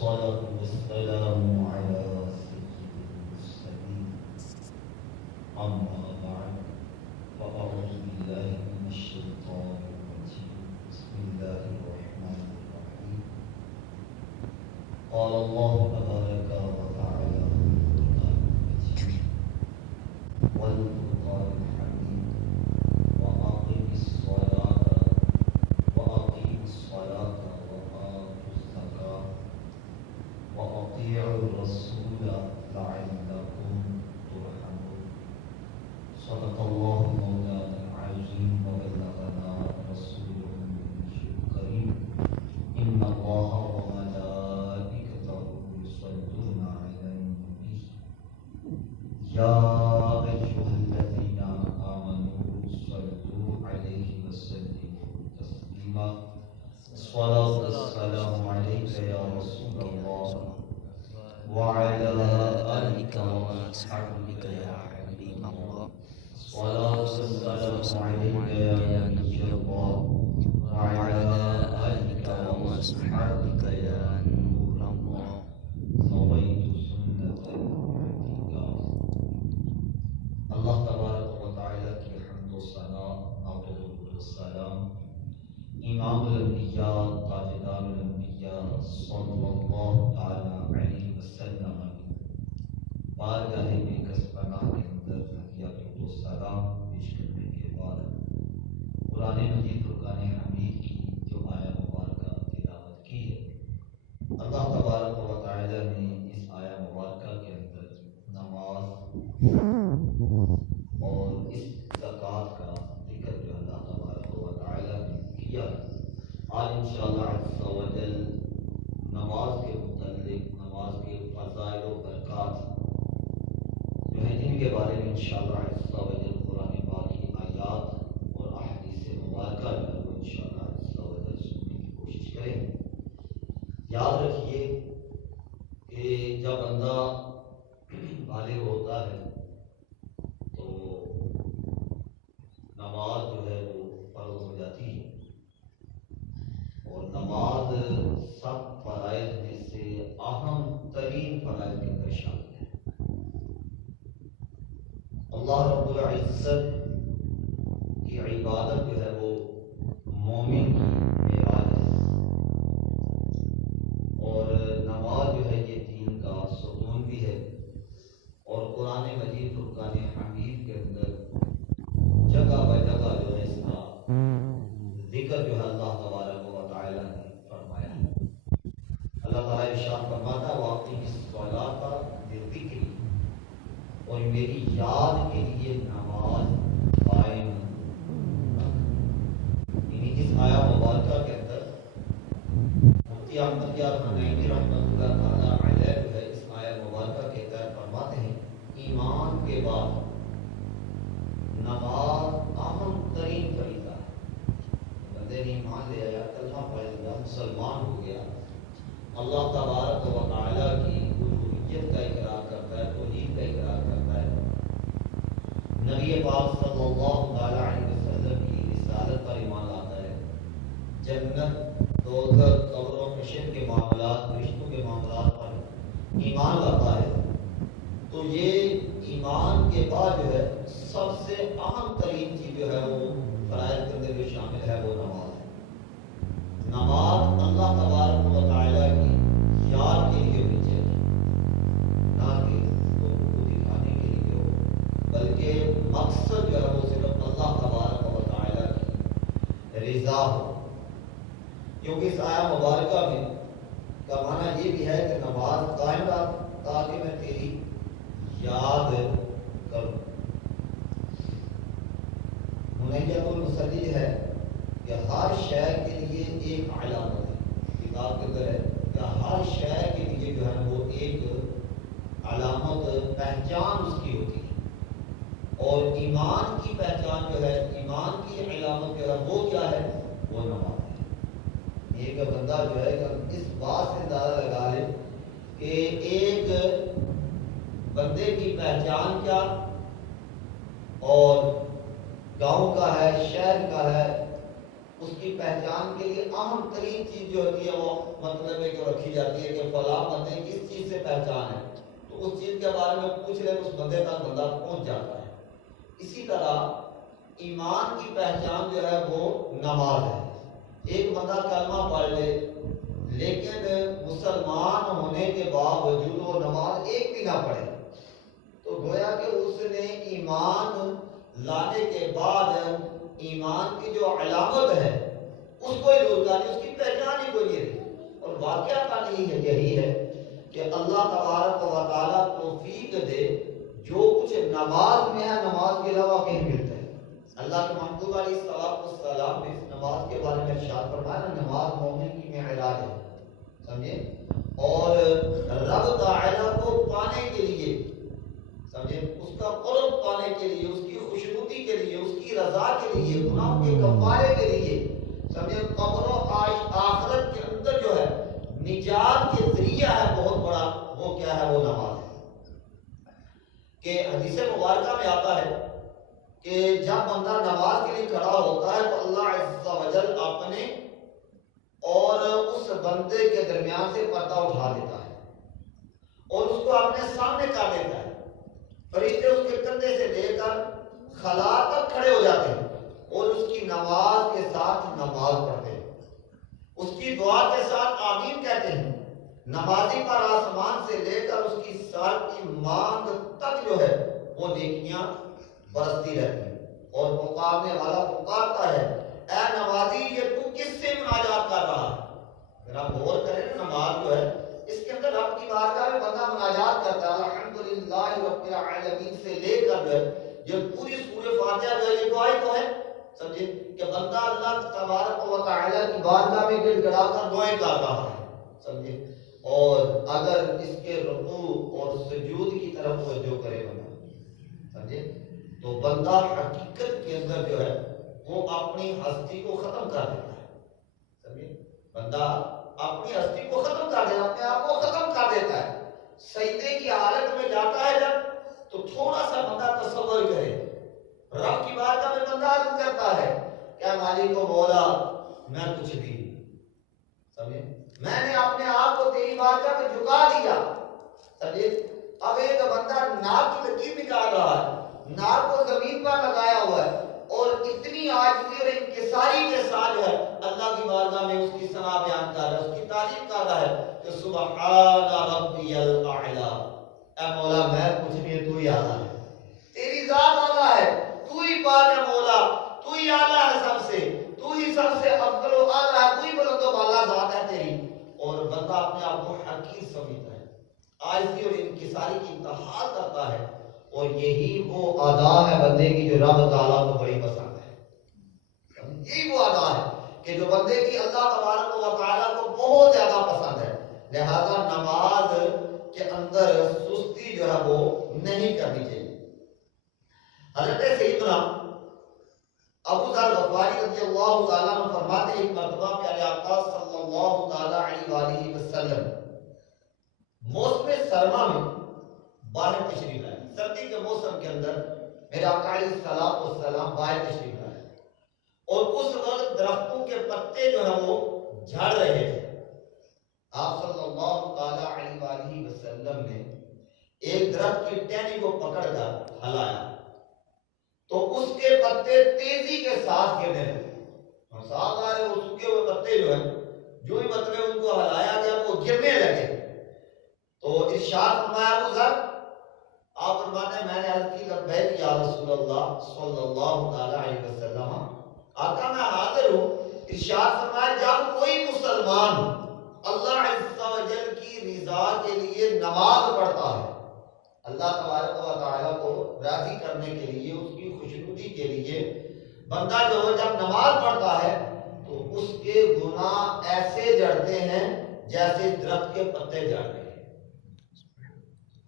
والصلاة والسلام على سيد المرسلين أما بعد فأعوذ بالله من الشيطان الرجيم بسم الله الرحمن الرحيم قال الله تبارك وتعالى في القرآن المجيد والفرقان الحميد وأقم الصلاة وأقيموا الصلاة وآتوا الزكاة وأطيعوا الرسول لعلكم ترحمون صدق الله مولانا العظيم وبلغنا رسوله النبي الكريم إن الله وملائكته يصلون على النبي يا أيها الذين آمنوا صلوا عليه وسلموا تسليما الصلاة والسلام عليك يا رسول الله وعلى آلك وأصحابك يا حبيب الله الصلاة والسلام عليك يا نبي الله وعلى آلك وأصحابك يا نور الله صويت سنة الانتقام اللہ تبارک و تعالی کی حمد و ثنا اور درود و سلام امام الانبیاء تاجدار الانبیاء صلی اللہ تعالی علیہ وسلم بارگاہ بیکس پناہ کے اندر ہدیہ درود و سلام پیش کرنے کے بعد قرآن مجید فرقان حمید کی جو آیہ مبارکہ تلاوت کی ہے اللہ تبارک و تعالی نے اس آیہ مبارکہ کے اندر نماز اور اس زکوٰۃ کا ذکر جو اللہ تبارک و تعالی نے کیا آج انشاءاللہ عز و جل نماز کے متعلق نماز کے فضائل و برکات جو ہیں ان کے بارے میں انشاءاللہ عز و جل قرآن پاک کی آیات اور احادیث مبارکہ جو ہے وہ انشاءاللہ عز و جل سننے کی کوشش کریں. یاد رکھیے کہ جب بندہ بالغ ہوتا ہے تو نماز جو ہے وہ فرض ہو جاتی ہے اور نماز سب فرائض میں سے اہم ترین فرائض کے اندر شامل ہے. اللہ رب العزت کی عبادت جو ہے وہ مومن کی معراج ہے اور نماز جو ہے یہ دین کا ستون بھی ہے اور قرآن مجید فرقان حمید کے اندر جگہ بہ جگہ جو ہے اس کا ذکر جو ہے اللہ تبارک و تعالی نے فرمایا ہے. اللہ تعالیٰ ارشاد فرماتا ہے وَأَقِمِ الصَّلَاةَ لِذِكْرِي اور میری یاد کے لیے نماز قائم رکھ. یعنی اس آیہ مبارکہ کے اندر مفتی احمد یار حنینی رحمۃ اللہ تعالیٰ علیہ جو ہے اس آیہ مبارکہ کے تحت فرماتے ہیں ایمان کے بعد نماز اہم ترین فریضہ ہے. بندے نے ایمان لے آیا کلمہ پڑھ لیا مسلمان ہو گیا اللہ تبارک و تعالیٰ کی الوہیت کا اقرار کرتا ہے توحید کا اقرار کرتا ہے نبی پاک صلی اللہ تعالیٰ علیہ وسلم کی رسالت پر ایمان لاتا ہے جنت دوزخ قبر و حشر کے معاملات رشتوں کے معاملات پر ایمان لاتا ہے تو یہ ایمان کے بعد جو ہے سب سے اہم ترین چیز جو ہے وہ فرائض کے اندر جو شامل ہے وہ نماز ہے. نماز اللہ تبارک و تعالیٰ کی یاد کے لیے ہونی چاہیے نہ کہ اس کو دکھانے کے لیے ہو بلکہ مقصد جو ہے وہ صرف اللہ تبارک و تعالیٰ کی رضا ہو. کیونکہ اس آیہ مبارکہ میں کا معنی یہ بھی ہے کہ نماز قائم رکھ تاکہ میں تیری یاد کروں. منیت المصلی ہے کہ ہر شے کے لیے ایک علامت ہے کتاب کے اندر ہے کہ ہر شے کے لیے جو ہے وہ ایک علامت پہچان اس کی ہوتی ہے اور ایمان کی پہچان جو ہے ایمان کی علامت جو ہے وہ کیا ہے وہ نماز ہے. ایک بندہ جو ہے اس بات سے اندازہ لگا لے کہ ایک بندے کی پہچان کیا اور گاؤں کا ہے شہر کا ہے اس کی پہچان کے لیے اہم ترین چیز جو ہوتی ہے وہ مطلب ہے کہ رکھی جاتی ہے کہ فلاں بندے کس چیز سے پہچان ہے، تو اس چیز کے بارے میں پوچھ لے تو اس بندے تک بندہ پہنچ جاتا ہے۔ اسی طرح ایمان کی پہچان جو ہے وہ نماز ہے۔ ایک بندہ کلمہ پڑھ لے لیکن مسلمان ہونے کے باوجود وہ نماز ایک بھی نہ پڑھے تو گویا کہ اس نے ایمان لانے کے بعد ایمان کی جو علامت ہے اس کو ہی دور کر لی، اس کی پہچان ہی کوئی نہیں رہی۔ اور واقعہ کا یہی ہے کہ اللہ تبارک و تعالیٰ توفیق دے جو کچھ نماز میں ہے نماز کے علاوہ کہیں ملتا ہے۔ اللہ کے محبوب علیہ السلام نے اس نماز کے بارے میں ارشاد فرمایا نا، نماز مومن کی معراج ہے، سمجھے، اور رب تعالیٰ کو پانے کے لیے، سمجھے، اس کا قرب پانے کے لیے، اس کی خوشنودی کے لیے، اس کی رضا کے لیے، گناہوں کے کفارے کے لیے، سمجھے، قبر و آخرت کے اندر جو ہے نجات کے ذریعہ ہے بہت بڑا، وہ کیا ہے، وہ نماز ہے۔ کہ حدیث مبارکہ میں آتا ہے کہ جب بندہ نماز کے لیے کھڑا ہوتا ہے تو اللہ عز و جل اپنے اور اس بندے کے درمیان سے پردہ اٹھا دیتا ہے اور اس کو اپنے سامنے کر دیتا ہے۔ فرشتے اس کے کندھے سے لے کر خلا تک کھڑے ہو جاتے ہیں اور اس کی نماز کے ساتھ نماز پڑھتے ہیں، اس کی دعا کے ساتھ آمین کہتے ہیں۔ نمازی پر آسمان سے لے کر اس کی سر کی مانگ تک جو ہے وہ نیکیاں برستی رہتی ہیں اور پکارنے والا پکارتا ہے، اے نمازی یہ تو کس سے مناجات کر رہا ہے؟ اگر آپ غور کریں نا، نماز جو ہے اس کے اندر رب کی بارگاہ میں بندہ مناجات کرتا ہے، الحمدللہ رب العالمین سے لے کر جو ہے یہ پوری سورہ فاتحہ جو ہے یہ دعا ہی تو ہے، سمجھے، کہ بندہ اللہ تبارک و تعالیٰ کی بارگاہ میں گڑ گڑا کر دعائیں کر رہا ہے، سمجھے۔ اور اگر اس کے رکوع اور سجود کی طرف توجہ کرے بندہ، سمجھے، تو بندہ حقیقت کے اندر جو ہے وہ اپنی ہستی کو ختم کر دیتا ہے، سمجھے، بندہ اپنی ہستی کو ختم کر دیتا ہے، اپنے آپ کو ختم کر دیتا ہے۔ سجدے کی حالت میں جاتا ہے جب تو تھوڑا سا بندہ تصور کرے، رب کی بارگاہ میں بندہ عرض کرتا ہے کیا مالک و مولا میں کچھ بھی، سمجھے، میں نے اپنے آپ کو تیری بارگاہ میں جھکا دیا، سمجھے۔ اب ایک بندہ ناک کی لکیر نکال رہا ہے، ناک کو زمین پر لگایا ہوا ہے اور اتنی عاجزی اور انکساری کے ساتھ جو ہے اللہ کی بارگاہ میں اس کی ثنا بیان کر رہا ہے، اس کی تعریف کر رہا ہے کہ سبحان ربی الاعلی، اے مولا میں کچھ نہیں، تو ہی اعلیٰ ہے، تیری ذات اعلیٰ ہے، تو ہی پاک ہے مولا، تو ہی اعلیٰ ہے سب سے، تو ہی سب سے افضل و اعلیٰ ہے، تو ہی بلند و بالا ذات ہے تیری۔ اور بندہ اپنے آپ کو حقیر سمجھتا ہے، عاجزی اور انکساری کی انتہا کرتا ہے، اور یہی وہ ادا ہے بندے کی جو رب تعالیٰ کو بڑی پسند ہے۔ یہی وہ ادا ہے کہ جو بندے کی اللہ تبارک و تعالیٰ کو بہت زیادہ پسند ہے۔ لہذا نماز کے اندر سستی جو ہے وہ نہیں کرنی چاہیے۔ حضرت سیدنا ابو ذر غفاری رضی اللہ تعالیٰ عنہ فرماتے ہیں، ایک مرتبہ پیارے آقا صلی اللہ تعالیٰ علیہ وآلہ وسلم موسم سرما میں باہر تشریف لائے، سردی کے موسم کے اندر میرے آقا علیہ السلام باہر تشریف لائے اور اس وقت درختوں کے پتے جو ہیں وہ جھڑ رہے تھے۔ آپ صلی اللہ تعالیٰ علیہ وآلہ وسلم نے ایک درخت کی ٹہنی کو پکڑ کر ہلایا تو اس کے پتے تیزی کے ساتھ گرنے لگے، ساتھ آ رہے وہ سوکھے ہوئے پتے جو ہیں جو ہی مطلب ان کو ہلایا گیا وہ گرنے لگے۔ تو ارشاد فرمایا ابو ذر، آپ فرماتے ہیں میں نے عرض کی لبیک یا رسول اللہ صلی اللہ تعالی علیہ وسلم، آقا میں حاضر ہوں۔ ارشاد فرمایا جب کوئی مسلمان اللہ عز و جل کی رضا کے لیے نماز پڑھتا ہے، اللہ تبارک و تعالیٰ کو راضی کرنے کے لیے، اس کی خوشنودی کے لیے بندہ جو جب نماز پڑھتا ہے تو اس کے گناہ ایسے جڑتے ہیں جیسے درخت کے پتے جڑ رہے ہیں۔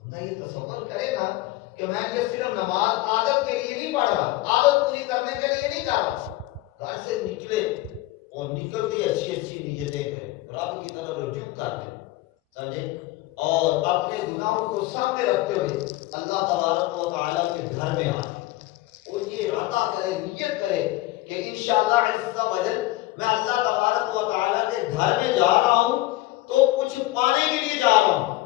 بندہ یہ تصور کرے نا کہ میں یہ صرف نماز عادت کے لیے نہیں پڑھ رہا، عادت پوری کرنے کے لیے نہیں کر رہا، گھر سے نکلے اور نکلتی اچھی اچھی نیتیں کرے، رب کی طرف رجوع کرتے، سمجھے، اور اپنے گناہوں کو سامنے رکھتے ہوئے اللہ تبارک و تعالیٰ کے گھر میں آئے اور یہ ارادہ کرے، نیت کرے کہ انشاءاللہ عز و جل میں اللہ تبارک و تعالیٰ کے گھر میں جا رہا ہوں تو کچھ پانے کے لیے جا رہا ہوں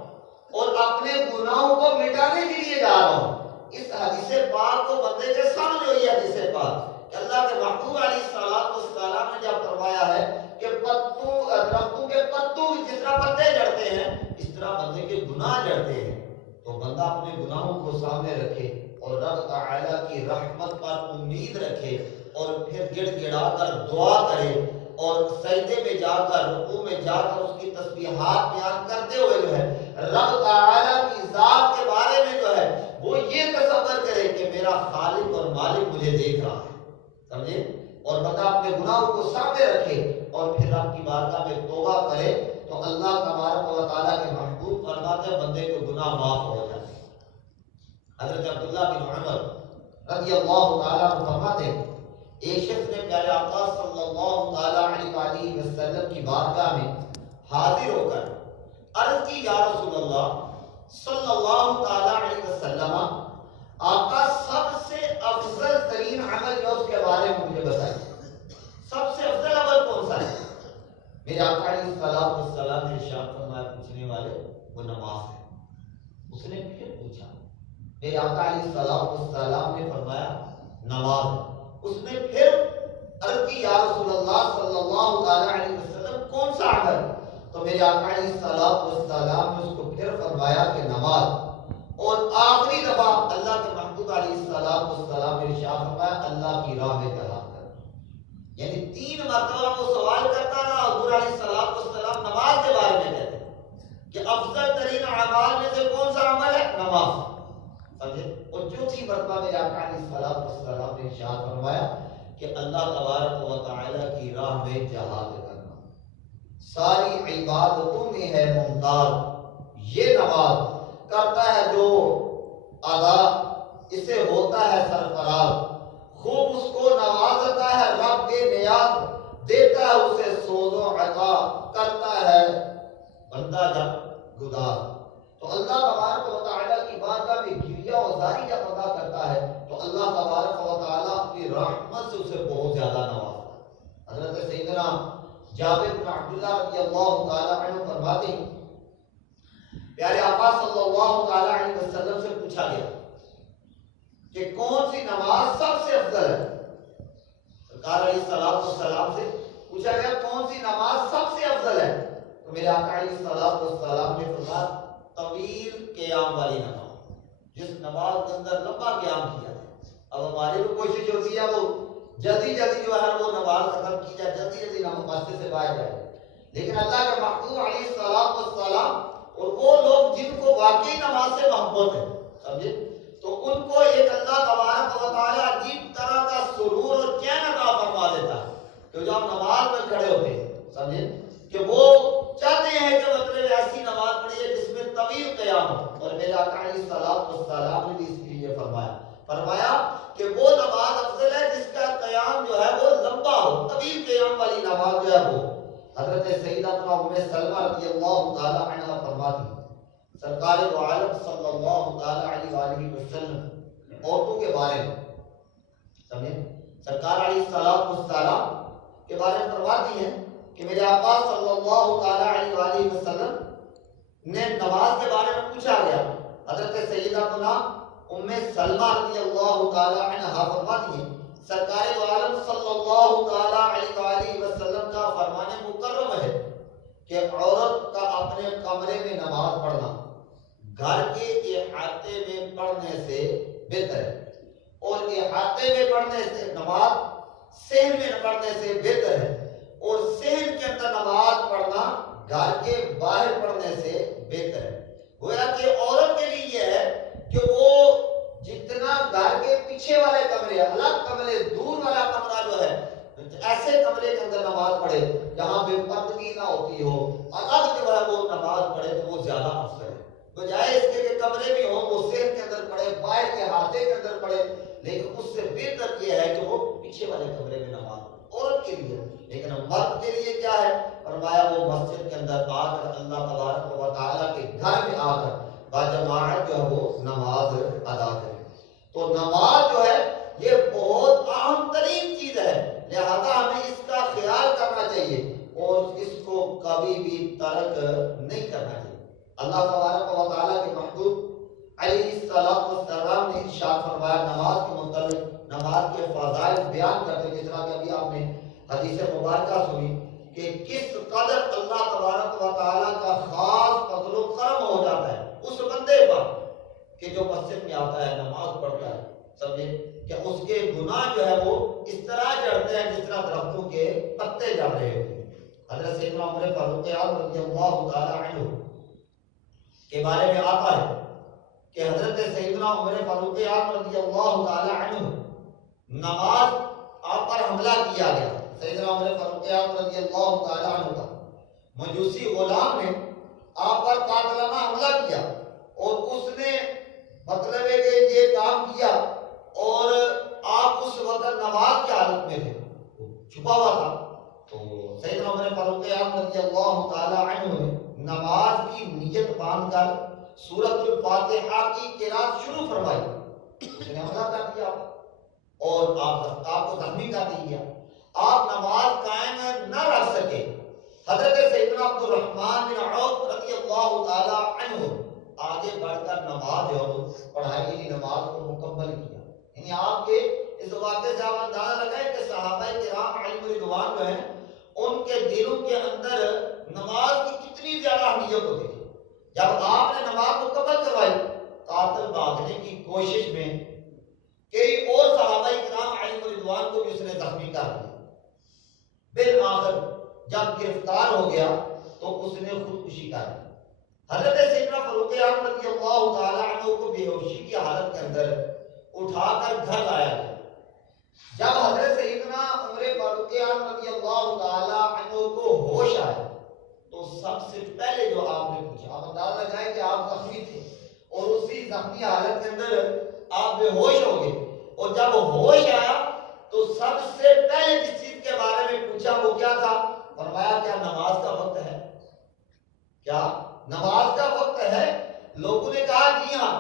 اور اپنے گناہوں کو مٹانے کے لیے جا رہا ہوں. اس حدیث پاک کو بندے کے سامنے ہوئی حدیث پاک کہ اللہ کے محبوب علیہ السلام نے جب فرمایا ہے کہ درختوں کے پتوں جس طرح پتے جڑتے ہیں اس طرح بندے کے گناہ جڑتے ہیں. تو بندہ اپنے گناہوں کو سامنے رکھے اور رب تعالیٰ کی رحمت پر امید رکھے اور پھر گڑ گڑا کر دعا کرے اور سجدے میں جا کر رکوع میں جا کر اس کی تسبیحات بیان کرتے ہوئے جو ہے رب تعالیٰ کی ذات کے بارے میں جو ہے وہ یہ تصور کرے کہ میرا خالق اور مالک مجھے دیکھ رہا ہے. سمجھے؟ اور بندہ اپنے گناہوں کو سامنے رکھے اور پھر رب کی بارگاہ میں توبہ کرے تو اللہ تبارک و تعالیٰ کے محبوب فرماتے ہیں بندے کو گناہ معاف ہو جاتے ہیں. حضرت عبداللہ بن عمر رضی اللہ تعالیٰ عنہ فرماتے ہیں ایک شخص نے پیارے آقا صلی اللہ تعالیٰ علیہ وسلم کی بارگاہ میں حاضر ہو کر عرض کی یا رسول اللہ صلی اللہ تعالیٰ علیہ وسلم آقا سب سے افضل ترین عمل جو اس کے بارے میں مجھے بتائیے. سب سے افضل عمل کون سا ہے؟ میرے آقا علیہ السلام نے ارشاد فرمایا پوچھنے والے وہ نماز ہے. اس نے پھر پوچھا میرے آقا علیہ السلام نے فرمایا نماز. اس نے پھر عرض کی یا رسول اللہ صلی اللہ علیہ وسلم کون سا عمل؟ تو میرے آقا علیہ السلام نے اس کو پھر فرمایا کہ نماز. اور آخری دفعہ اللہ کے محبوب علیہ السلام نے ارشاد فرمایا اللہ کی راہ میں جہاد کرنا. یعنی 3 مرتبہ وہ سوال کرتا رہا حضور علیہ السلام نماز کے بارے میں کہتے ہیں کہ افضل ترین اعمال میں سے کون سا عمل ہے؟ نماز. سمجھے؟ اور چوتھی مرتبہ میرے آقا علیہ السلام نے ارشاد فرمایا کہ اللہ تبارک و تعالیٰ کی راہ میں جہاد کرنا. ساری عبادتوں میں ہے ممتاز یہ نماز. کرتا ہے جو ادا اسے ہوتا ہے سرفراز. خوب اس کو نوازتا ہے رب کے نیاز. دیتا ہے اسے سوز و عطا. کرتا ہے بندہ جب گداز. تو اللہ تبارک و تعالیٰ کی بارگاہ میں گریہ و زاری جب ادا کرتا ہے تو اللہ تبارک و تعالیٰ اپنی رحمت سے اسے بہت زیادہ نوازتا ہے. حضرت سیدنا جابر بن عبداللہ رضی اللہ تعالیٰ عنہ فرماتے ہیں پیارے آقا صلی اللہ علیہ وسلم سے پوچھا گیا کہ کون سی نماز سب سے افضل ہے. سرکار علیہ السلام سے پوچھا گیا کون سی نماز سب سے افضل ہے. تو میرے آقا علیہ السلام نے فرمایا طویل قیام والی نماز. جس نماز کے اندر لمبا قیام کیا جائے. اب ہماری بھی کوشش ہوتی ہے وہ جلدی جو ہے وہ نماز ختم کی جائے جلدی مسجد سے باہر جائے. لیکن اللہ کے محبوب علیہ السلام اور وہ لوگ جن کو واقعی نماز سے محبت ہے سمجھے تو ان کو ایک اللہ تبارک و تعالیٰ عجیب طرح کا سرور اور چین عطا فرما دیتا ہے کہ جب نماز میں کھڑے ہوتے ہیں سمجھے کہ وہ چاہتے ہیں کہ مطلب ایسی نماز پڑھی ہے جس میں طویل قیام ہو. اور میرے آقا علیہ السلام نے بھی اس کے لیے فرمایا کہ وہ نماز افضل ہے جس کا قیام جو ہے وہ لمبا ہو. طویل قیام والی نماز جو ہے وہ. حضرت سیدتنا ام سلمہ رضی اللہ تعالی عنہ فرماتی سرکار دو عالم صلی اللہ تعالی علیہ وسلم عورتوں کے بارے میں سمجھے سرکار علیہ السلام کے بارے میں فرماتی ہیں کہ میرے آقا صلی اللہ تعالی علیہ وسلم نے نماز کے بارے میں پوچھا گیا. حضرت سیدتنا ام سلمہ رضی اللہ تعالی عنہ فرماتی ہیں سرکار دو عالم صلی اللہ تعالی علیہ وسلم کا فرمان مکرم ہے کہ عورت کا اپنے کمرے میں نماز پڑھنا گھر کے احاطے میں پڑھنے سے بہتر ہے. اور احاطے میں پڑھنے سے نماز صحن میں پڑھنے سے بہتر ہے. اور صحن کے اندر نماز پڑھنا گھر کے باہر پڑھنے سے بہتر ہے. گویا کہ عورت کے لیے یہ ہے کہ وہ جتنا گھر کے پیچھے والے کمرے الگ کمرے دور والا کمرہ جو ہے ایسے کمرے کے اندر نماز پڑھے جہاں بے پردگی نہ ہوتی ہو الگ جو ہے وہ نماز پڑھے تو وہ زیادہ افضل ہے. بجائے اس کے کہ کمرے میں ہوں وہ صحن کے اندر پڑھے باہر کے احاطے کے اندر پڑھے. لیکن اس سے بہتر یہ ہے کہ وہ پیچھے والے کمرے میں نماز عورت کے لیے. لیکن مرد کے لیے کیا ہے فرمایا وہ مسجد کے اندر آ کر اللہ تبارک و تعالیٰ کے گھر میں آ کر باجماعت جو ہے وہ نماز ادا کرے. تو نماز جو ہے یہ بہت اہم ترین چیز ہے. لہذا ہمیں اس کا خیال کرنا چاہیے اور اس کو کبھی بھی ترک نہیں کرنا چاہیے۔ اللہ تبارک و تعالیٰ کے محبوب علیہ السلام نے ارشاد فرمایا نماز کے متعلق، نماز کے فضائل بیان کرتے جس طرح کہ ابھی آپ نے حدیث مبارکہ سنی کہ کس قدر اللہ تبارک و تعالیٰ کا خاص فضل و کرم ہو جاتا ہے اس بندے پر کہ جو مسجد میں آتا ہے، نماز پڑھتا ہے، سمجھے کہ اس کے گناہ جو ہے وہ اس طرح جڑتے ہیں جس طرح درختوں کے پتے جڑ رہے ہوتے ہیں۔ حضرت سیدنا عمر فاروق اعظم رضی اللہ تعالی عنہ کے بارے میں آتا ہے کہ حضرت سیدنا عمر فاروق اعظم رضی اللہ تعالی عنہ نماز آپ پر حملہ کیا گیا۔ سیدنا عمر فاروق اعظم رضی اللہ تعالی عنہ کا مجوسی غلام نے آپ پر قاتلانہ حملہ کیا اور اس نے مطلب ہے کہ یہ کام کیا اور آپ اس وقت نماز کی حالت میں تھے، چھپا ہوا تھا، تو سیدنا عمر فاروق اعظم رضی اللہ تعالی عنہ نے نماز کی نیت باندھ کر سورۃ الفاتحہ کی قرات شروع فرمائی، اس نے حملہ کر دیا اور آپ کو زخمی کر دیا، آپ نماز قائم نہ رکھ سکے۔ حضرت سیدنا عبد الرحمن بن عوف رضی اللہ تعالی عنہ آگے بڑھ کر نماز اور پڑھائی نماز کو مکمل کیا۔ یعنی آپ کے اس واقعے سے آپ اندازہ لگائیں کہ صحابہ کرام علیہ رضوان جو ہیں ان کے دلوں کے اندر نماز کی کتنی زیادہ اہمیت ہوتی تھی۔ جب آپ نے نماز مکمل کروائی، قاتل بھاگنے کی کوشش میں کئی اور صحابہ کرام علیہ رضوان کو بھی اس نے زخمی کر دیا۔ بالآخر جب گرفتار ہو گیا تو اس نے خودکشی کر دی۔ حضرت سیدنا فاروق اعظم رضی اللہ تعالی عنہ کو بے ہوشی کی حالت کے اندر اٹھا کر گھر لایا گیا۔ جب حضرت سیدنا عمر فاروق اعظم رضی اللہ تعالی عنہ کو ہوش آیا تو سب سے پہلے جو آپ نے پوچھا، آپ اندازہ لگائیں کہ آپ زخمی تھے اور اسی زخمی حالت کے اندر آپ بے ہوش ہو گئے، اور جب ہوش آیا تو سب سے پہلے جس چیز کے بارے میں پوچھا وہ کیا تھا؟ فرمایا کیا نماز کا وقت ہے؟ کیا نماز کا وقت ہے؟ لوگوں نے کہا جی ہاں۔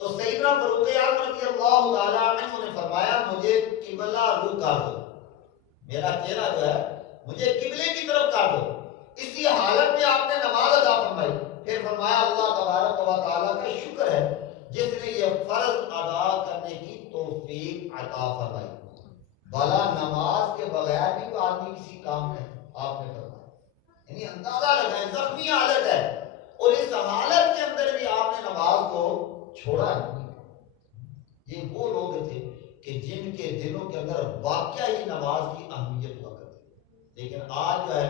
تو سیدنا فاروق اعظم رضی اللہ تعالی عنہ نے فرمایا مجھے قبلہ رو کر دو، میرا چہرہ جو ہے مجھے قبلے کی طرف کر دو۔ اسی حالت میں آپ نے نماز ادا فرمائی۔ پھر فرمایا اللہ تبارک و تعالیٰ کا شکر ہے جس نے یہ فرض ادا کرنے کی توفیق عطا فرمائی، بھلا نماز کے بغیر بھی کوئی آدمی کسی کام ہے؟ آپ نے فرمایا، یعنی اندازہ لگائیں زخمی حالت ہے اور اس حالت کے اندر بھی آپ نے نماز کو چھوڑا نہیں۔ یہ وہ لوگ تھے کہ جن کے دلوں کے اندر واقعہ ہی نماز کی اہمیت ہوا کرتی ہے۔ لیکن آج جو ہے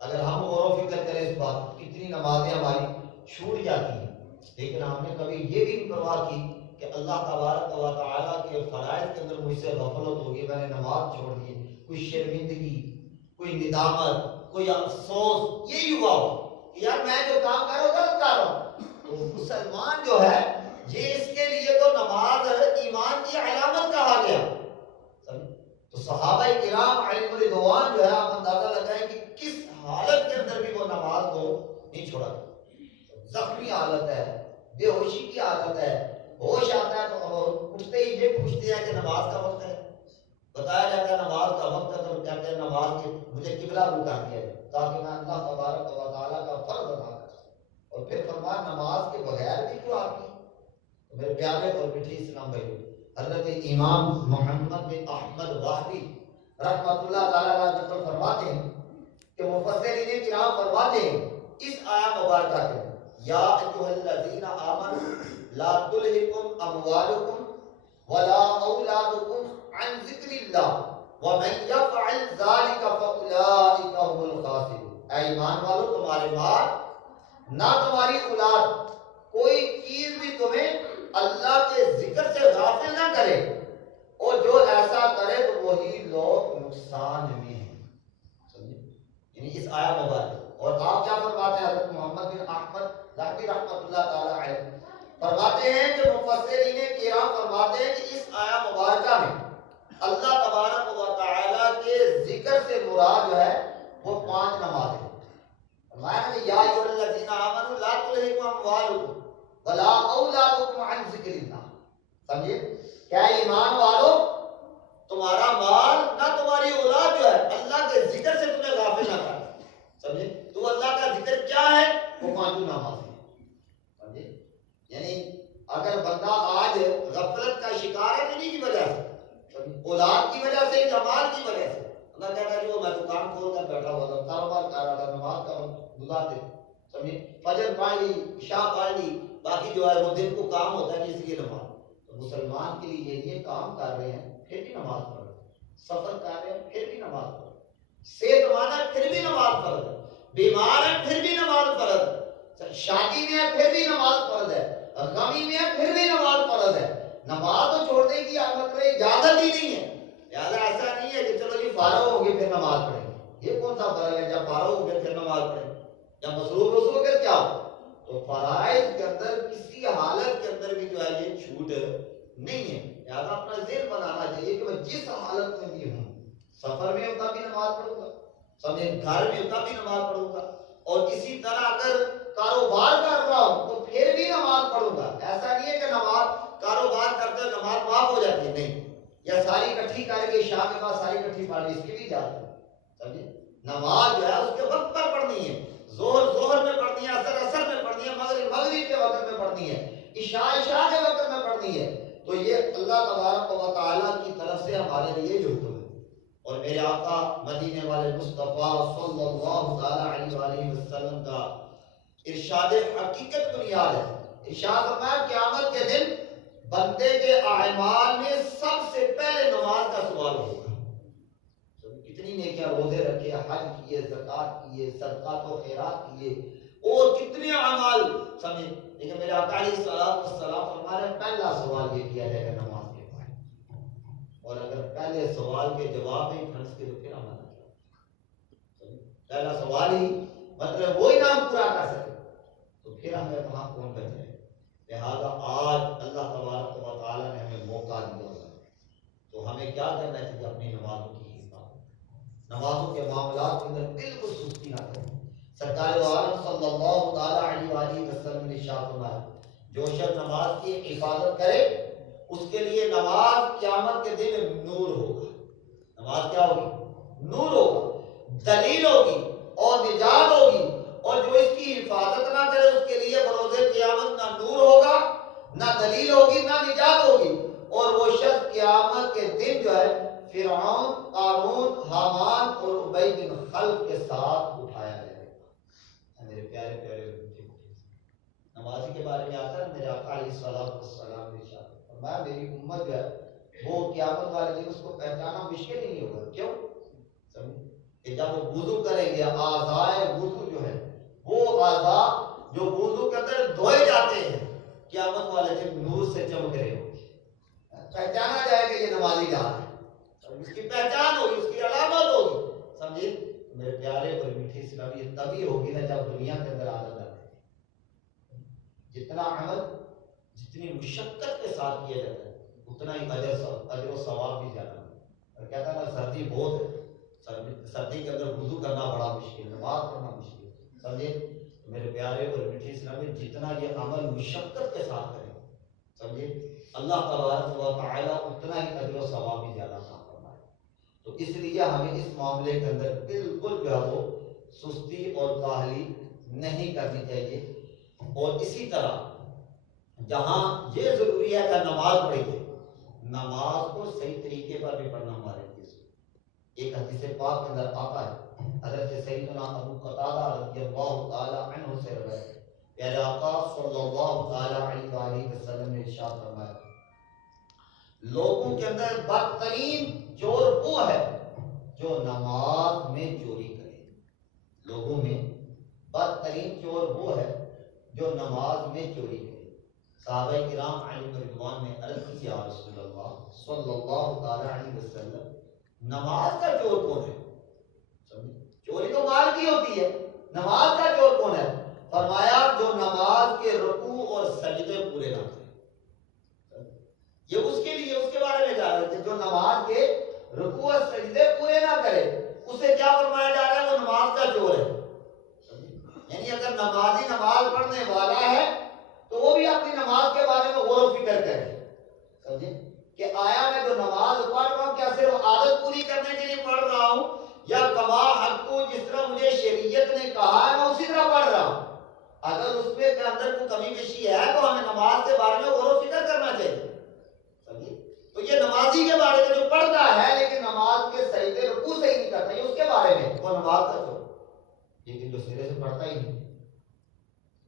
اگر ہم غور و فکر کریں اس بات، کتنی نمازیں ہماری چھوٹ جاتی ہیں، لیکن ہم نے کبھی یہ بھی نہیں پرواہ کی کہ اللہ تبارک و تعالیٰ کے فرائض کے اندر مجھ سے غفلت ہوگی، میں نے نماز چھوڑ دی، کوئی شرمندگی، کوئی ندامت، کوئی افسوس یہی ہوا ہو کہ یار میں جو کام کر رہا ہوں غلط کر رہا ہوں۔ تو مسلمان جو ہے یہ اس کے لیے تو نماز ایمان کی علامت کہا گیا۔ تو صحابہ کرام علیہ رضوان جو ہے آپ اندازہ لگائیں کہ کس حالت کے اندر بھی وہ نماز کو نہیں چھوڑا، زخمی حالت ہے، بے ہوشی کی حالت ہے، ہوش آتا ہے تو اٹھتے ہی یہ پوچھتے ہیں کہ نماز کا وقت ہے، بتایا جاتا ہے نماز کا وقت ہے تو کہتے ہیں نماز کے مجھے قبلہ رو کر دیا ہے تاکہ میں اللہ تبارک و تعالیٰ کا فرض ادا کر سکوں۔ اور پھر فرمایا نماز کے بغیر بھی کوئی آدمی۔ تو میرے پیارے اور میٹھے اسلام بھائیو، حضرت امام محمد بن احمد وہبی رحمۃ اللہ تعالیٰ نقل فرماتے ہیں کہ مفسرین کرام فرماتے ہیں اس آیہ مبارکہ کے یا ایھا الذین آمنوا لا تلہکم اموالکم ولا اولادکم عن ذکر اللہ ومن یفعل ذلک فاولئک هم الخاسرون۔ اے ایمان والو، تمہارے مال نہ تمہاری اولاد کوئی چیز بھی تمہیں اللہ کے ذکر سے غافل نہ کرے، اور جو ایسا کرے تو وہی لوگ نقصان میں ہیں۔ یعنی اس آیہ مبارک اور آپ کیا فرماتے ہیں؟ حضرت محمد بن احمد لاہوری رحمۃ اللہ تعالی علیہ فرماتے ہیں کہ مفسرین کرام فرماتے ہیں کہ اس آیہ مبارکہ میں اللہ تبارک و تعالی کے ذکر سے مراد جو ہے وہ 5 نمازیں فرمایا کہ یا ایھا الذین آمنوا لا تلہکم اموالکم ولا اولادکم عن ذکر اللہ۔ سمجھے؟ کیا ایمان والو، تمہارا مال نہ تمہاری اولاد اولاد کی وجہ سے یا مال کی وجہ سے؟ اللہ کہتا ہے جو میں دکان کھول کر بیٹھا ہوا تھا، کاروبار کر رہا تھا، نماز کا گزارتے سمجھے، فجر پڑھ لی، عشاء پڑھ لی، باقی جو ہے وہ دن کو کام ہوتا ہے اس لیے نماز. تو مسلمان کے لیے یہ کام کر رہے ہیں پھر بھی نماز پڑھ رہے ہیں، سفر کر رہے ہیں پھر بھی نماز پڑھ رہے ہیں، صحت مند ہے پھر بھی نماز فرض ہے، بیمار ہے پھر بھی نماز فرض ہے، شادی میں ہے پھر بھی نماز فرض ہے، غمی میں ہے پھر بھی نماز فرض ہے. نماز تو چھوڑنے کی مطلب اجازت ہی نہیں ہے. لہٰذا ایسا نہیں ہے کہ چلو جی فارغ ہوں گے پھر نماز پڑھیں گے. یہ کون سا فرض ہے جب فارغ ہوں گے پھر نماز پڑھیں گے؟ یا مصروف اس وقت کیا ہو؟ تو فرائض کے اندر کسی حالت کے اندر بھی جو ہے یہ چھوٹ نہیں ہے. لہٰذا اپنا ذہن بنانا چاہیے کہ میں جس حالت میں بھی ہوں، سفر میں ہوتا بھی نماز پڑھوں گا، سمجھے گھر میں ہوتا بھی نماز پڑھوں گا، اور اسی طرح اگر کاروبار کر رہا ہوں تو پھر بھی نماز پڑھوں گا. ایسا نہیں ہے کہ نماز کاروبار کرتے ہوئے نماز معاف ہو جاتی ہے، نہیں، یا ساری اکٹھی کر کے شام کے بعد ساری اکٹھی پڑھ لی، اس کی بھی اجازت ہے. سمجھے نماز جو ہے اس کے وقت پر پڑھنی ہے، ظہر میں پڑھنی ہے، اثر میں پڑھنی ہے، مغرب کے وقت میں پڑھنی ہے، عشاء کے وقت میں پڑھنی ہے. تو یہ اللہ تبارک و تعالیٰ کی طرف سے ہمارے لیے جو حکم ہے. اور میرے آقا مدینے والے مصطفیٰ صلی اللہ تعالیٰ علیہ وآلہ وسلم کا ارشاد حقیقت بنیاد ہے. ارشاد فرمایا قیامت کے دن بندے کے اعمال میں سب سے پہلے نماز کا سوال ہوگا. کتنی نیکیاں، روزے رکھے، حج کیے، زکات کیے، صدقات و خیرات کیے، اور کتنے اعمال سمجھے، لیکن میرے آقا علیہ السلام فرما رہے ہیں پہلا سوال یہ کیا جائے گا نماز کے بعد. اور اگر پہلے سوال کے جواب ہی پھنس کے تو پھر ہمارا کیا؟ پہلا سوال ہی مطلب وہی نام پورا کر سکے تو پھر ہمیں وہاں کون بچے. لہذا آج اللہ تبارک و تعالیٰ نے ہمیں موقع دیا ہے تو ہمیں کیا کرنا چاہیے؟ اپنی نمازوں کی حفاظت، نمازوں کے معاملات کے اندر بالکل سستی نہ کریں. سرکار دو عالم صلی اللہ تعالیٰ علیہ وآلہ وسلم نے ارشاد فرمایا جو شخص نماز کی حفاظت کرے اس کے لیے نماز قیامت کے دن نور ہوگا. نماز کیا ہوگی؟ نور ہوگا، دلیل ہوگی اور نجات ہوگی. اور جو اس کی حفاظت نہ کرے اس کے لیے بروز قیامت نہ نور ہوگا، نہ دلیل ہوگی، نہ نجات ہوگی. اور وہ شخص قیامت کے دن جو ہے فرعون، قارون، حامان اور ابی بن خلف کے ساتھ اٹھایا جائے گا. میرے پیارے پیارے نمازی کے بارے میں آتا ہے میرے آقا علیہ السلام نے ارشاد فرمایا میری امت جو ہے وہ قیامت والے دن اس کو پہچانا مشکل ہی نہیں ہوگا. کیوں؟ کہ جب وہ وضو کریں گے، اعضائے وضو جو ہے وہ اعضاء جو وضو کے اندر دھوئے جاتے ہیں قیامت والے دن نور سے چمک رہے ہوں گے. پہچانا جائے گا یہ نمازی جا رہا ہے، اس کی پہچان ہوگی، اس کی علامت ہوگی. سمجھے میرے پیارے اور میٹھے اسلامی یہ تبھی ہوگی نا جب دنیا کے اندر عادت آئے. جتنا عمل جتنی مشقت کے ساتھ کیا جاتا ہے اتنا ہی اجر و ثواب بھی زیادہ ہے. اور کہتا ہے نا سردی بہت ہے، سردی کے اندر وضو کرنا بڑا مشکل، نماز پڑھنا مشکل. سمجھے میرے پیارے اور میٹھے اسلامی جتنا یہ عمل مشقت کے ساتھ کریں سمجھے اللہ تبارک و تعالیٰ اتنا ہی اجر و ثواب بھی زیادہ عطا فرمائے. تو اس لیے ہمیں اس معاملے کے اندر بالکل جو ہے وہ سستی اور کاہلی نہیں کرنی چاہیے. اور اسی طرح جہاں یہ ضروری ہے کہ نماز پڑھیے، نماز کو صحیح طریقے پر بھی پڑھنا ہمارے لیے. ایک حدیث پاک کے اندر آتا ہے حضرت سیدنا ابو قتادہ رضی اللہ تعالی عنہ سے روایت ہے پیارے آقا صلی اللہ تعالی علیہ وآلہ وسلم نے ارشاد فرمایا لوگوں کے اندر بدترین چور وہ ہے جو نماز میں چوری کرے. لوگوں میں بدترین چور وہ ہے جو نماز میں چوری کرے. صحابہ کرام علیہ رضوان نے عرض کی یا رسول اللہ صلی اللہ تعالی علیہ وسلم نماز کا چور کون ہے؟ چوری تو مال کی ہوتی ہے، نماز کا چور کون ہے؟ فرمایا جو نماز کے رکوع اور سجدے پورے نہ کرے. یہ اس کے لیے اس کے بارے میں جا رہے تھے جو نماز کے رکوع اور سجدے پورے نہ کرے اسے کیا فرمایا جا رہا ہے؟ وہ نماز کا چور ہے. یعنی اگر نمازی نماز پڑھنے والا ہے تو وہ بھی اپنی نماز کے بارے میں غور و فکر کرے. سمجھے کہ آیا میں جو نماز پڑھ رہا ہوں کیا صرف عادت پوری کرنے کے لیے پڑھ رہا ہوں یا کما حق کو جس طرح مجھے شریعت نے کہا ہے میں اسی طرح پڑھ رہا ہوں. اگر اس میں کے اندر کوئی کمی بیشی ہے تو ہمیں نماز کے بارے میں غور و فکر کرنا چاہیے. تو یہ نمازی کے بارے میں جو پڑھتا کرتا، یہ اس کے بارے میں وہ نماز کا چور، لیکن جو سرے سے پڑھتا ہی نہیں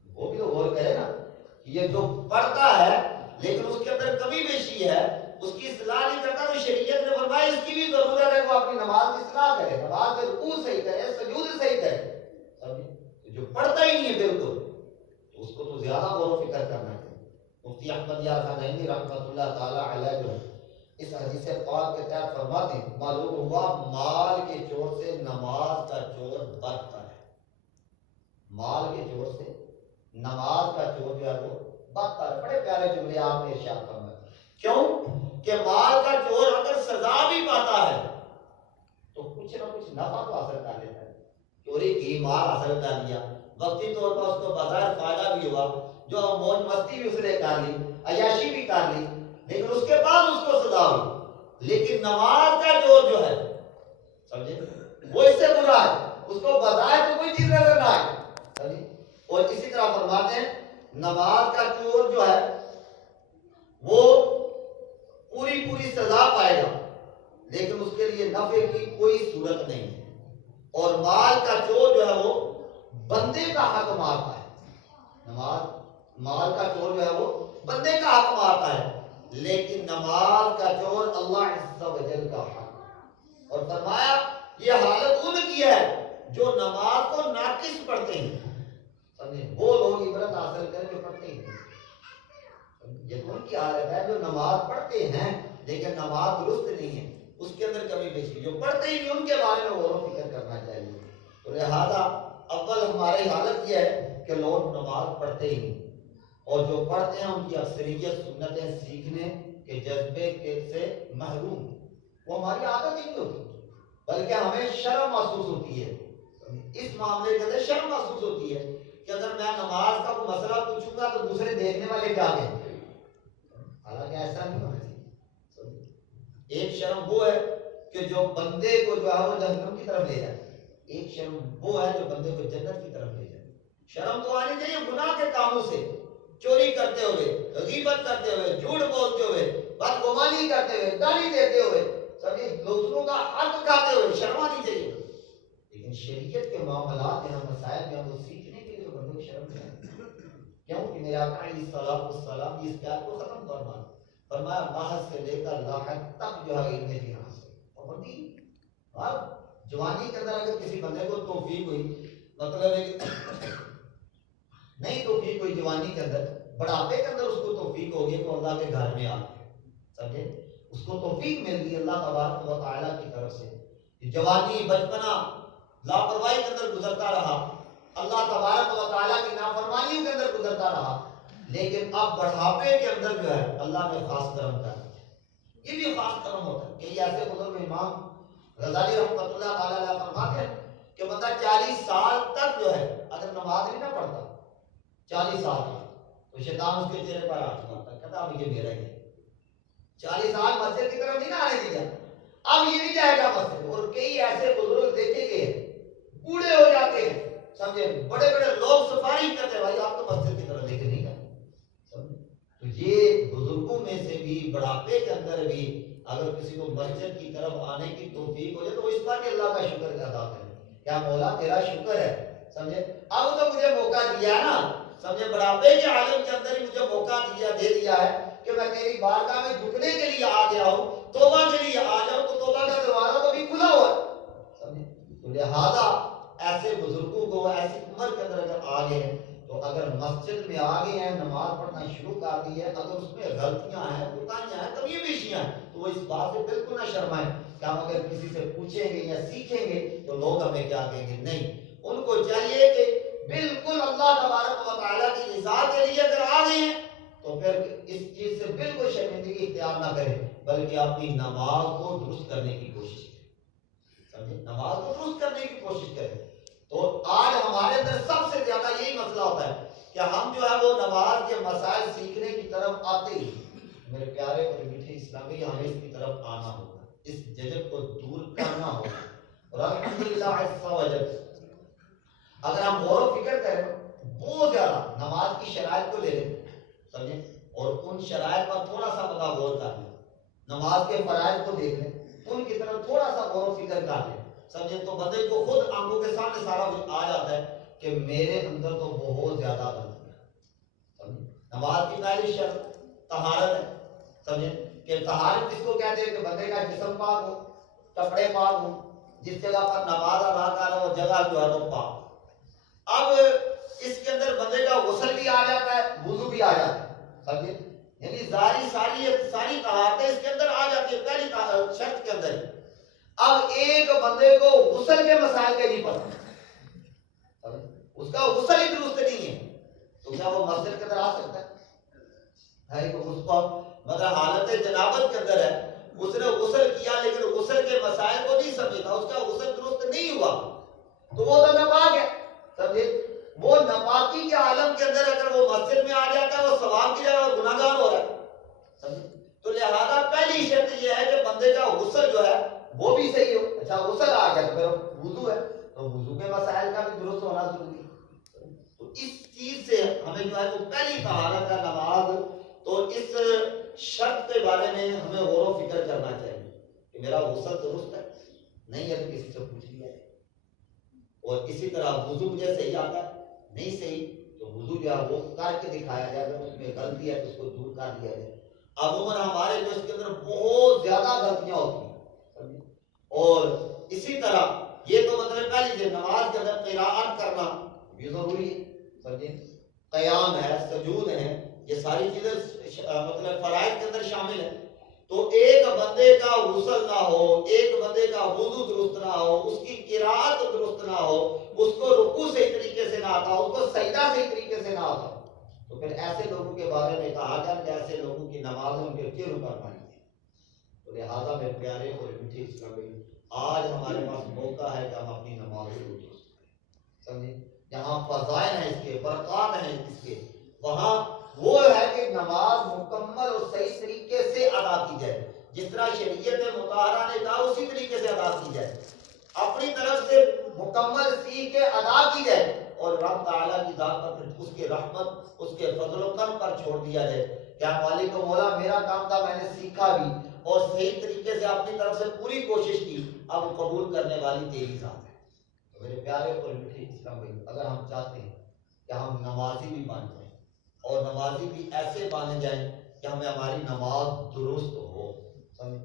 وہ بھی تو غور کرے نا، یہ جو پڑھتا ہے لیکن اس کے اندر کمی بیشی ہے، اس کی اصلاح نہیں کرتا، تو شریعت نے فرمایا اس کی بھی ضرورت ہے وہ اپنی نماز کی اصلاح کرے، نماز میں رکوع صحیح کرے، سجود صحیح کرے۔ جو پڑھتا ہی نہیں ہے بالکل، تو اس کو تو زیادہ غور و فکر کرنا چاہیے۔ مفتی احمد یار خان نعیمی رحمۃ اللہ تعالی علیہ جو اس حدیث پاک کے تحت فرماتے ہیں معلوم ہوا مال کے چور سے نماز کا چور برتر ہے، مال کے چور سے نماز کا چور جو ہے وہ بدتر ہے۔ بڑے پیارے جملے آپ نے ارشاد فرمائے، کیوں کہ مال کا چور اگر سزا بھی پاتا ہے تو کچھ نہ کچھ نفع تو حاصل کر لیتا ہے، چوری کی مال حاصل کر لیا، وقتی طور پر اس کو بظاہر فائدہ بھی ہوا، جو موج مستی بھی اس نے کر لی، عیاشی بھی کر لی، لیکن اس کے بعد اس کو سزا ہوئی۔ لیکن نماز کا چور جو ہے سمجھے وہ اس سے برا ہے، اس کو بظاہر تو کوئی چیز نظر نہ آئے۔ اور اسی طرح فرماتے ہیں نماز کا چور جو ہے وہ پوری سزا پائے گا لیکن اس کے لیے نفع کی کوئی صورت نہیں ہے، اور مال کا چور جو ہے وہ بندے کا حق مارتا ہے، مال کا چور جو ہے وہ بندے کا حق مارتا ہے، لیکن نماز کا چور اللہ عز و جل کا حق۔ اور فرمایا یہ حالت ان کی ہے جو نماز کو ناقص پڑھتے ہیں، وہ لوگ عبرت حاصل کریں جو پڑھتے ہیں، یہ تو ان کی حالت ہے جو نماز پڑھتے ہیں لیکن نماز درست نہیں ہے، اس کے اندر کمی بیشی، جو پڑھتے ہی نہیں ان کے بارے میں غور و فکر کرنا چاہیے۔ تو لہذا اول ہماری حالت یہ ہے کہ لوگ نماز پڑھتے ہی نہیں، اور جو پڑھتے ہیں ان کی اکثریت سنتیں سیکھنے کے جذبے سے محروم، وہ ہماری عادت ہی نہیں ہوتی، بلکہ ہمیں شرم محسوس ہوتی ہے، اس معاملے کے اندر شرم محسوس ہوتی ہے کہ اگر میں نماز کا کوئی مسئلہ پوچھوں گا تو دوسرے دیکھنے والے کیا کہیں گے، حالانکہ ایسا نہیں ہونا چاہیے۔ ایک شرم وہ ہے کہ جو بندے کو جو ہے وہ جہنم کی طرف لے جائے، ایک شرم وہ ہے جو بندے کو جنت کی طرف لے جائے۔ شرم تو آنی چاہیے گناہ کے کاموں سے، چوری کرتے ہوئے، غیبت کرتے ہوئے، جھوٹ بولتے ہوئے، بدگمانی کرتے ہوئے، گالی دیتے ہوئے، سبھی دوسروں کا حق کھاتے ہوئے شرم آنی چاہیے۔ لیکن شریعت کے معاملات ہیں، مسائل میں ہم سیکھنے کے لیے بندوں کی شرم نہیں، کیوں کہ میرے آقا علیہ الصلوۃ والسلام اس پیار کو ختم فرمایا محض سے لے کر لاحق تک جو ہے علم جہاں سے پابندی۔ اب جوانی کے اندر اگر کسی بندے کو توفیق ہوئی، مطلب ہے کہ نہیں توفیق ہوئی جوانی کے اندر، بڑھاپے کے اندر اس کو توفیق ہوگی تو اللہ کے گھر میں آ کے سمجھے اس کو توفیق مل گئی اللہ تبارک و تعالیٰ کی طرف سے۔ جوانی بچپنا لاپرواہی کے اندر گزرتا رہا، اللہ تبارک و تعالیٰ کی نافرمانیوں کے اندر گزرتا رہا، لیکن اب بڑھاپے کے اندر جو ہے اللہ نے خاص کرم کر دیا۔ یہ بھی خاص کرم ہوتا ہے کہ ایسے بزرگ امام غزالی رحمۃ اللہ تعالیٰ علیہ فرماتے ہیں کہ بندہ 40 سال تک جو ہے اگر نماز نہیں نہ پڑھتا، 40 سال تک، تو شیطان اس کے چہرے پر ہاتھ مارتا ہے، کہتا اب یہ میرا ہی ہے۔ 40 سال مسجد کی طرف نہیں نہ آنے دیا، اب یہ نہیں جائے گا مسجد۔ اور کئی ایسے بزرگ دیکھے گئے بوڑھے ہو جاتے ہیں، سمجھے بڑے بڑے لوگ سفارش کرتے ہیں بھائی آپ تو مسجد کی طرف لے کے نہیں گئے۔ تو یہ بزرگوں میں سے بھی بڑھاپے کے اندر بھی اگر کسی کو مسجد کی طرف آنے کی توفیق ہو جائے تو وہ اس بات کے اللہ کا شکر ادا کرے، کیا مولا تیرا شکر ہے، سمجھے اب تو مجھے موقع دیا نا، سمجھے بڑھاپے کے عالم کے اندر ہی مجھے موقع دے دیا ہے کہ میں تیری بارگاہ میں جھکنے کے لیے آ گیا ہوں، توبہ کے لیے آ جاؤں، تو توبہ کا دروازہ تو بھی کھلا ہوا ہے، سمجھے۔ تو لہذا ایسے بزرگوں کو ایسی عمر کے اندر اگر آ گئے ہیں تو اگر مسجد میں آ گئے ہیں، نماز پڑھنا شروع کر دی ہے، اگر اس میں غلطیاں ہیں، کوتاہیاں ہیں، کبھی بیشیاں ہیں، تو وہ اس بات سے بالکل نہ شرمائیں کہ ہم اگر کسی سے پوچھیں گے یا سیکھیں گے تو لوگ ہمیں کیا کہیں گے، نہیں، ان کو چاہیے کہ بالکل اللہ تبارک و تعالیٰ کی رضا کے لیے اگر آ گئے ہیں تو پھر اس چیز سے بالکل شرمندگی اختیار نہ کریں، بلکہ اپنی نماز کو درست کرنے کی کوشش کریں، سمجھے، نماز کو درست کرنے کی کوشش کریں۔ تو آج ہمارے اندر سب سے زیادہ یہی مسئلہ ہوتا ہے کہ ہم جو ہے وہ نماز کے مسائل سیکھنے کی طرف آتے ہی، میرے پیارے اور میٹھے اسلامی، ہمیں اس کی طرف آنا ہوگا، اس جھجک کو دور کرنا ہوگا، اور الحمدللہ عز و جل اگر ہم غور و فکر کریں بہت زیادہ نماز کی شرائط کو لے لیں، سمجھیں، اور ان شرائط پر تھوڑا سا غور کر لیں، نماز کے فرائض کو دیکھ لیں، ان کی طرف تھوڑا سا غور و فکر کر لیں، سمجھے تو بندے کو خود آنکھوں کے سامنے سارا کچھ آ جاتا ہے کہ میرے اندر تو بہت زیادہ غلطیاں. نماز کی پہلی شرط طہارت ہے. سمجھے کہ طہارت کس کو کہتے ہیں کہ بندے کا جسم پاک ہو, کپڑے پاک ہو, جس جگہ پر نماز ادا کر رہا ہو وہ جگہ جو ہے وہ پاک. اب اس کے اندر بندے کا غسل بھی آ جاتا ہے, وضو بھی آ جاتا ہے. سمجھے یعنی ساری طہارتیں اس کے اندر آ جاتی ہے پہلی شرط کے اندر. اب ایک بندے کو غسل کے مسائل کے نہیں پتہ, اس کا غسل ہی درست نہیں ہے, تو کیا وہ مسجد کے اندر آ سکتا ہے؟ اس کو مگر حالت جنابت کے اندر ہے, اس نے غسل کیا لیکن غسل کے مسائل کو نہیں سمجھا, اس کا غسل درست نہیں ہوا, تو وہ تو ناپاک ہے. سمجھے وہ ناپاکی کے عالم کے اندر اگر وہ مسجد میں آ جاتا ہے وہ ثواب کی جگہ گناہ گار ہو رہا ہے. سمجھے تو لہذا پہلی شرط یہ ہے کہ بندے کا غسل جو ہے وہ بھی صحیح ہو. اچھا غسل آ گیا تو پھر وضو ہے, تو وضو کے مسائل کا بھی درست ہونا ضروری ہے. تو اس چیز سے ہمیں جو ہے وہ پہلی طہارت ہے نماز, تو اس شرط کے بارے میں ہمیں غور و فکر کرنا چاہیے کہ میرا غسل درست ہے نہیں ہے تو کسی سے پوچھ لیا ہے. اور اسی طرح وضو مجھے صحیح آتا ہے نہیں صحیح, تو وضو جو ہے وہ کر کے دکھایا جائے, اگر اس میں غلطی ہے تو اس کو دور کر دیا جائے. عموماً ہمارے جو اس کے اندر بہت زیادہ غلطیاں ہوتی ہیں. اور اسی طرح یہ تو مطلب پہلی چیز نماز کے اندر قراءت کرنا بھی ضروری ہے. سمجھے قیام ہے, سجود ہے, یہ ساری چیزیں مطلب فرائض کے اندر شامل ہیں. تو ایک بندے کا غسل نہ ہو, ایک بندے کا وضو درست نہ ہو, اس کی قراءت درست نہ ہو, اس کو رکوع صحیح طریقے سے نہ آتا, اس کو سجدہ صحیح طریقے سے نہ آتا, تو پھر ایسے لوگوں کے بارے میں کہا جائے کہ ایسے لوگوں کی نماز ان کے کیوں کر پائیں گے. تو لہٰذا میرے پیارے اور میٹھے اسلامی, آج ہمارے پاس موقع ہے کہ ہم اپنی نماز کو درست کریں. سمجھے جہاں فضائل ہیں اس کے, برکات ہیں اس کے, وہاں وہ ہے کہ نماز مکمل اور صحیح طریقے سے ادا کی جائے, جس طرح شریعت مطہرہ نے کہا اسی طریقے سے ادا کی جائے, اپنی طرف سے مکمل سیکھ کے ادا کی جائے, اور رب تعالیٰ کی ذات پر اس کے رحمت, اس کے فضل و کرم پر چھوڑ دیا جائے. کیا مالک و مولا میرا کام تھا, میں نے سیکھا بھی اور صحیح طریقے سے اپنی طرف سے پوری کوشش کی, اب قبول کرنے والی تیری ذات ہے. تو میرے پیارے اور میٹھے اسلام بھائی, اگر ہم چاہتے ہیں کہ ہم نمازی بھی بن جائیں اور نمازی بھی ایسے بانے جائیں کہ ہمیں ہماری نماز درست ہو,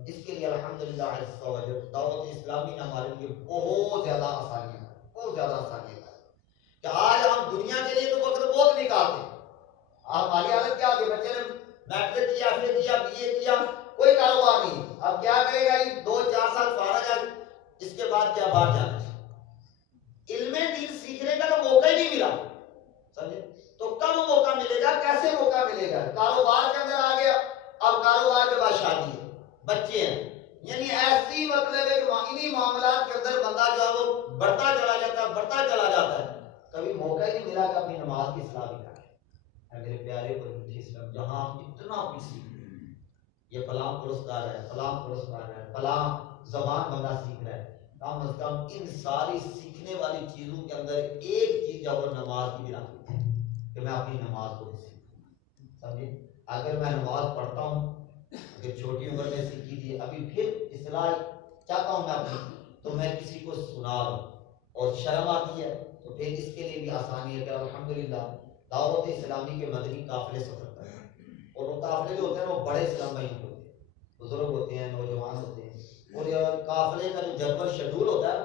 اس کے لیے الحمدللہ دعوت اسلامی نے ہمارے لیے بہت زیادہ آسانیاں کہ آج ہم دنیا کے لیے تو وقت بہت نکالتے ہیں. آپ ہماری حالت کیا ہوگی, بچے نے میٹرک کیا, پھر کیا, بی اے کیا, کوئی کاروبار نہیں, اب کیا کرے گا, 2-4 سال فارغ ہے, اس کے بعد کیا باہر جانا ہے. علم دین سیکھنے کا تو موقع ہی نہیں ملا. سمجھے تو کب موقع ملے گا, کیسے موقع ملے گا, کاروبار کے اندر آ گیا, اب کاروبار کے بعد شادی ہے, بچے ہیں, یعنی ایسی مطلب ہے کہ انہی معاملات کے اندر بندہ جو ہے وہ بڑھتا چلا جاتا ہے, کبھی موقع ہی نہیں ملا کہ اپنی نماز کی اصلاح بھی کرے. میرے پیارے اور میٹھے اسلام, جہاں اتنا کچھ سیکھ, یہ فلاں پرستار ہے, فلاں زبان بندہ سیکھ رہا ہے, کم از کم ان ساری سیکھنے والی چیزوں کے اندر ایک چیز جو ہے نماز کی بھی رکھتی ہے کہ میں اپنی نماز کو سیکھوں. سمجھے اگر میں نماز پڑھتا ہوں, اگر چھوٹی عمر میں سیکھی تھی, ابھی پھر اصلاح چاہتا ہوں میں اپنی, تو میں کسی کو سنا لوں, اور شرم آتی ہے تو پھر اس کے لیے بھی آسانی ہے کہ الحمدللہ دعوت اسلامی کے مدنی قافلے سفر کرتے ہیں, اور وہ قافلے جو ہوتے ہیں وہ بڑے اسلام بھائی ہوتے ہیں, بزرگ ہوتے ہیں, نوجوان ہوتے ہیں, اور یہ قافلے کا جو جدول شیڈول ہوتا ہے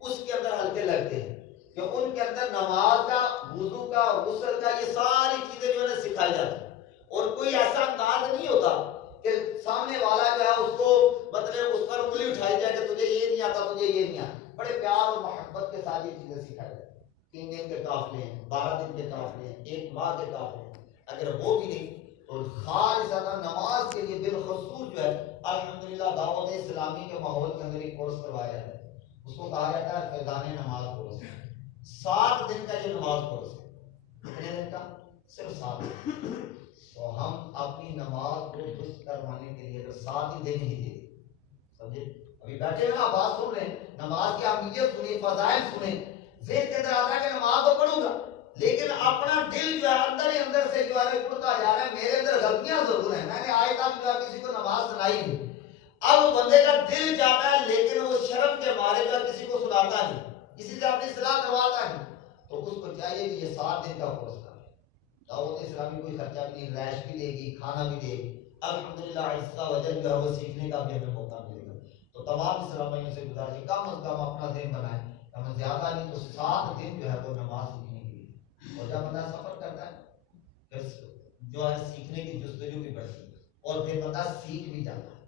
اس کے اندر ہلکے لگتے ہیں کہ ان کے اندر نماز کا, وضو کا, غسل کا, یہ ساری چیزیں جو ہے سکھائی جاتی ہیں, اور کوئی ایسا انداز نہیں ہوتا کہ سامنے والا جو ہے اس کو مطلب اس پر انگلی اٹھائی جائے کہ تجھے یہ نہیں آتا, تجھے یہ نہیں آتا. بڑے پیار اور محبت کے ساتھ یہ چیزیں سکھائی جاتی ہیں. 3 دن کے قافلے ہیں, 12 دن کے قافلے ہیں, 1 ماہ کے قافلے ہیں, اگر وہ بھی نہیں تو خالصتا نماز کے لیے بالخصوص جو ہے الحمدللہ دعوت اسلامی کے ماحول کے اندر ایک کورس کروایا جاتا ہے, اس کو کہا جاتا ہے فیضان نماز کورس. 7 دن کا یہ نماز کورس ہے. کتنے دن کا؟ صرف 7 دن. تو ہم اپنی نماز کو درست کروانے کے لیے تو 7 ہی دن ہی دے. سمجھے ابھی بیٹھے ہیں نا, بات سن رہے ہیں, نماز کی اہمیت سنیں, فضائل سنیں, ذہن کے اندر آتا ہے کہ نماز تو پڑھوں گا, لیکن اپنا دل جو ہے اندر ہی اندر سے جو ہے اٹھتا جا رہا ہے, میرے اندر غلطیاں ضرور ہیں, میں نے آج تک جو ہے کسی کو نماز سنائی نہیں, اب بندے کا دل جاتا ہے لیکن وہ شرم کے مارے جو ہے کسی کو کسی سے اپنی اصلاح کرواتا ہے تو اس کو چاہیے کہ یہ 7 دن کا کورس کرے. دعوت اسلامی کوئی خرچہ بھی نہیں، رہائش بھی دے گی، کھانا بھی دے گی. الحمدللہ عز و جل جو ہے وہ سیکھنے کا بھی ہمیں موقع ملے گا. تو تمام اسلامیوں سے گزارش ہے کم از کم اپنا ذہن بنائیں، ہمیں زیادہ نہیں تو 7 دن جو ہے وہ نماز سیکھنے کے لیے. اور جب بندہ سفر کرتا ہے پھر جو ہے سیکھنے کی جستجو بھی بڑھتی ہے اور پھر بندہ سیکھ بھی جاتا ہے.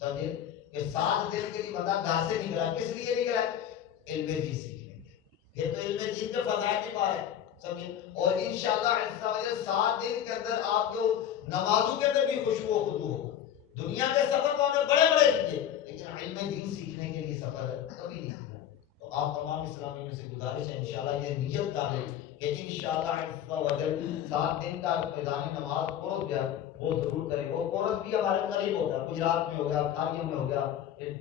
سمجھے کہ 7 دن کے لیے بندہ گھر سے نکلا، کس لیے نکلا ہے؟ علم دین سیکھنے کے. پھر تو علم دین کے فضائل کی بات ہے. سمجھے اور انشاءاللہ عز و جل 7 دن کے اندر آپ کو نمازوں کے اندر بھی خشوع و خضوع ہوگا. دنیا کے سفر تو ہمیں بڑے بڑے کیے لیکن علم دین سیکھنے کے لیے سفر کبھی نہیں کیا. تو آپ تمام اسلامیوں سے گزارش ہے انشاءاللہ یہ نیت کر لیں کہ انشاءاللہ عز و جل 7 دن کا فیضان نماز کورس جو ہے وہ ضرور کریں. وہ کورس بھی ہمارے قریب ہوگا، گجرات میں ہو گیا، کھاریوں میں ہو گیا،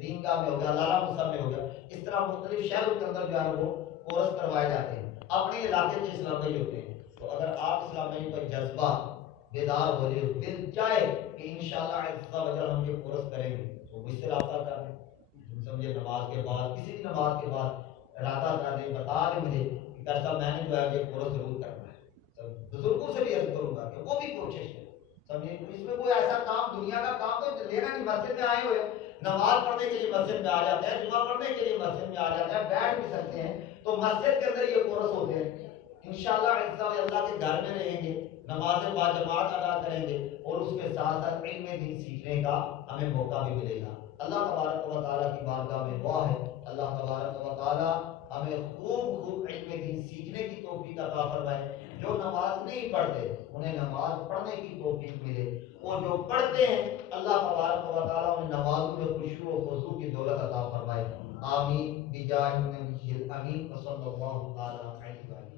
دین کا میں ہو گیا، لالا موسیٰ میں ہو گیا. اس طرح مختلف شہروں کے اندر جو ہے وہ کورس کروائے جاتے ہیں. اپنے علاقے کے اسلامی ہوتے ہیں. تو اگر آپ اسلامی کا جذبہ بیدار ہو جائے، دل چاہے کہ انشاءاللہ عز و جل ہم یہ کورس کریں گے تو مجھ سے رابطہ کر لیں. سمجھے نماز کے بعد، کسی بھی نماز کے بعد رابطہ کر لیں، بتا دیں مجھے کہ ڈاکٹر صاحب میں نے جو ہے یہ کورس ضرور کرنا ہے. بزرگوں سے بھی عرض کروں گا کہ وہ بھی کوشش کریں. سمجھے اس میں کوئی ایسا کام، دنیا کا کام تو لینا نہیں. مسجد میں آئے ہوئے نماز پڑھنے کے لیے مسجد میں آ جاتے ہیں، جمعہ پڑھنے کے لیے مسجد میں آ جاتے ہیں، بیٹھ بھی سکتے ہیں. تو مسجد کے اندر یہ کورس ہوتے ہیں. انشاءاللہ عز و جل اللہ کے گھر میں رہیں گے، نماز با جماعت ادا کریں گے اور اس کے ساتھ ساتھ علم دین سیکھنے کا ہمیں موقع بھی ملے گا. اللہ تبارک و تعالیٰ کی بارگاہ میں دعا ہے اللہ تبارک و تعالیٰ ہمیں خوب علم دین سیکھنے کی توفیق عطا فرمائے. جو نماز نہیں پڑھتے انہیں نماز پڑھنے کی توفیق ملے، اور جو پڑھتے ہیں اللہ تبارک و تعالیٰ انہیں نمازوں میں خشوع و خضوع کی دولت عطا فرمائے. آمین بجاہ النبی الامین صلی اللہ علیہ وسلم.